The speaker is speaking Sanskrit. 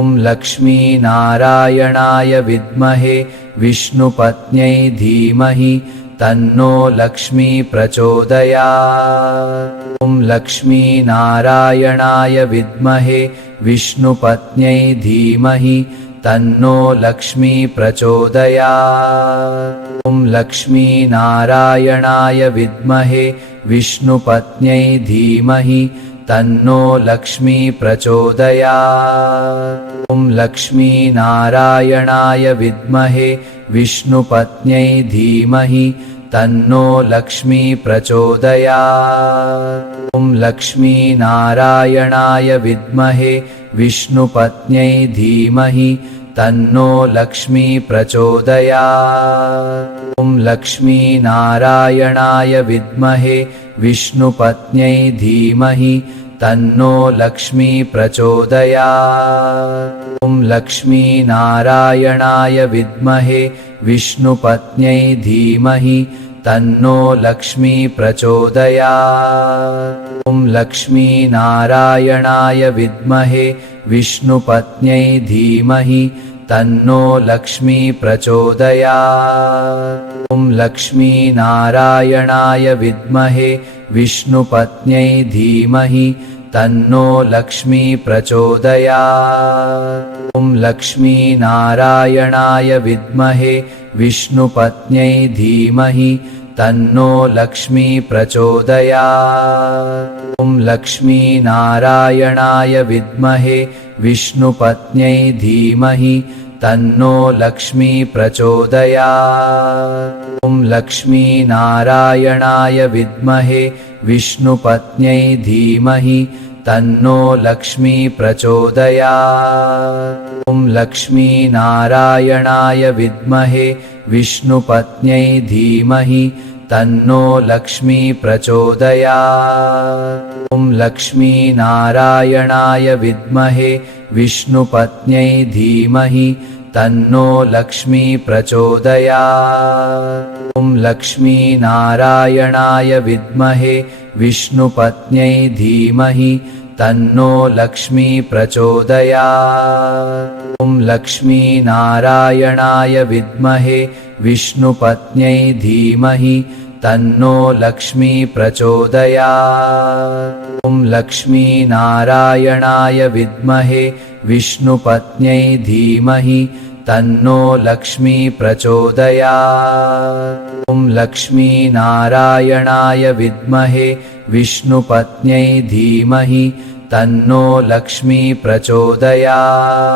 ॐ लक्ष्मीनारायणाय विद्महे विष्णुपत्न्यै धीमहि तन्नो लक्ष्मी प्रचोदयात्। ॐ लक्ष्मीनारायणाय विद्महे विष्णुपत्न्यै धीमहि तन्नो लक्ष्मी प्रचोदयात्। ॐ लक्ष्मीनारायणाय विद्महे विष्णुपत्न्यै धीमहि तन्नो लक्ष्मी प्रचोदयात्। ॐ लक्ष्मीनारायणाय विद्महे विष्णुपत्न्यै धीमहि तन्नो लक्ष्मी प्रचोदयात्। ॐ लक्ष्मीनारायणाय विद्महे विष्णुपत्न्यै धीमहि तन्नो लक्ष्मी प्रचोदयात्। ॐ लक्ष्मीनारायणाय विद्महे विष्णुपत्न्यै धीमहि तन्नो लक्ष्मी प्रचोदयात्। ॐ लक्ष्मीनारायणाय विद्महे विष्णुपत्न्यै धीमहि तन्नो लक्ष्मी प्रचोदयात्। ॐ लक्ष्मीनारायणाय विद्महे विष्णुपत्न्यै धीमहि तन्नो लक्ष्मी प्रचोदयात्। ॐ लक्ष्मीनारायणाय विद्महे विष्णुपत्न्यै धीमहि तन्नो लक्ष्मी प्रचोदयात्। ॐ लक्ष्मीनारायणाय विद्महे विष्णुपत्न्यै धीमहि तन्नो लक्ष्मी प्रचोदयात्। ॐ लक्ष्मीनारायणाय विद्महे विष्णुपत्न्यै धीमहि तन्नो लक्ष्मी प्रचोदयात्। ॐ लक्ष्मीनारायणाय विद्महे विष्णुपत्न्यै धीमहि तन्नो लक्ष्मी प्रचोदयात्। ॐ लक्ष्मीनारायणाय विद्महे विष्णुपत्न्यै धीमहि तन्नो लक्ष्मी प्रचोदयात्। ॐ लक्ष्मीनारायणाय विद्महे विष्णुपत्न्यै धीमहि तन्नो लक्ष्मी प्रचोदयात्। ॐ लक्ष्मीनारायणाय विद्महे विष्णुपत्न्यै धीमहि तन्नो लक्ष्मी प्रचोदयात्। ॐ लक्ष्मीनारायणाय विद्महे विष्णुपत्न्यै धीमहि तन्नो लक्ष्मी प्रचोदयात्। ॐ लक्ष्मीनारायणाय विद्महे विष्णुपत्न्यै धीमहि तन्नो लक्ष्मी प्रचोदयात्। ॐ लक्ष्मीनारायणाय विद्महे विष्णुपत्न्यै धीमहि तन्नो लक्ष्मी प्रचोदयात्।